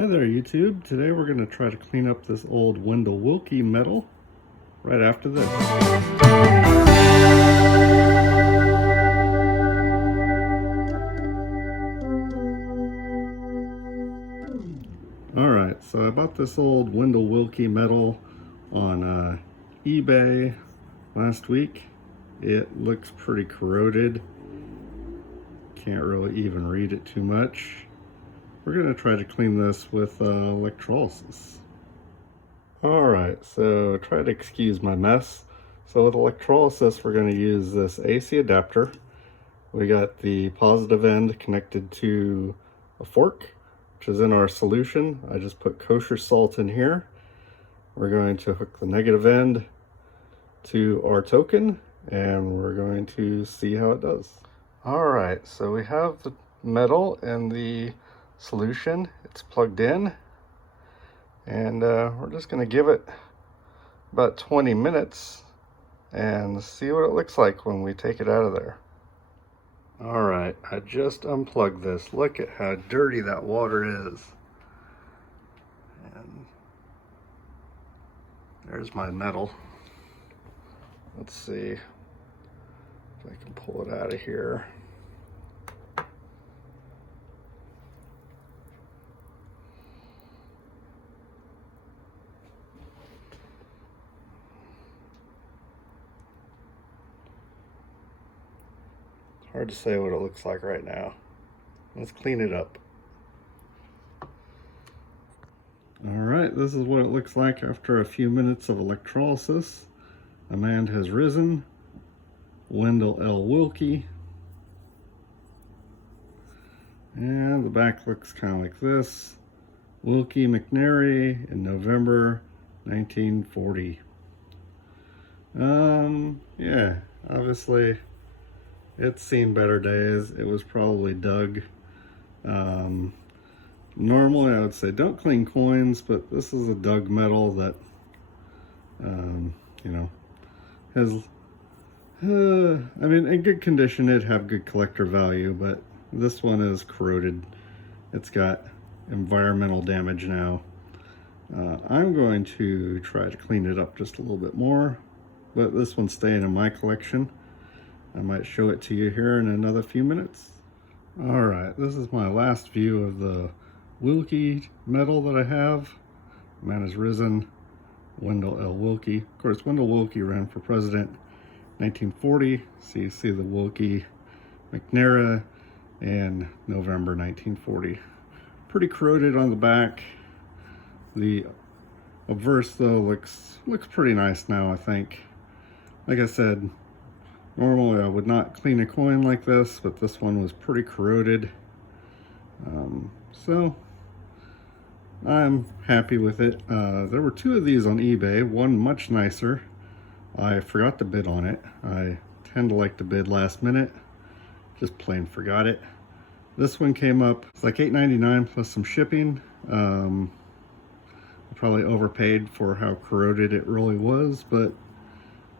Hi there YouTube. Today we're going to try to clean up this old Wendell Willkie metal right after this. Alright, so I bought this old Wendell Willkie metal on eBay last week. It looks pretty corroded. Can't really even read it too much. We're going to try to clean this with electrolysis. Alright, so try to excuse my mess. So with electrolysis, we're going to use this AC adapter. We got the positive end connected to a fork, which is in our solution. I just put kosher salt in here. We're going to hook the negative end to our token, and we're going to see how it does. Alright, so we have the metal and the solution. It's plugged in, and we're just going to give it about 20 minutes and see what it looks like when we take it out of there. Alright, I just unplugged this. Look at how dirty that water is. And there's my metal. Let's see if I can pull it out of here. Hard to say what it looks like right now. Let's clean it up. Alright, this is what it looks like after a few minutes of electrolysis. A man has risen. Wendell Willkie. And the back looks kind of like this. Willkie McNary in November 1940. Yeah, obviously it's seen better days. It was probably dug. Normally I would say don't clean coins, but this is a dug metal that, you know, has, I mean, in good condition it'd have good collector value, but this one is corroded. It's got environmental damage now. I'm going to try to clean it up just a little bit more, but this one's staying in my collection. I might show it to you here in another few minutes. Alright, this is my last view of the Willkie metal that I have. Man has risen. Wendell Willkie. Of course, Wendell Willkie ran for president 1940. So you see the Willkie McNary in November 1940. Pretty corroded on the back. The obverse though looks pretty nice now, I think. Like I said, normally I would not clean a coin like this, but this one was pretty corroded. So I'm happy with it. There were two of these on eBay, one much nicer. I forgot to bid on it. I tend to like to bid last minute. Just plain forgot it. This one came up, it's like $8.99 plus some shipping. I probably overpaid for how corroded it really was, but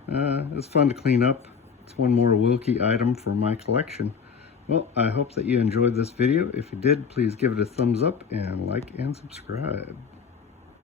it's fun to clean up. It's one more Willkie item for my collection. Well, I hope that you enjoyed this video. If you did, please give it a thumbs up and like and subscribe.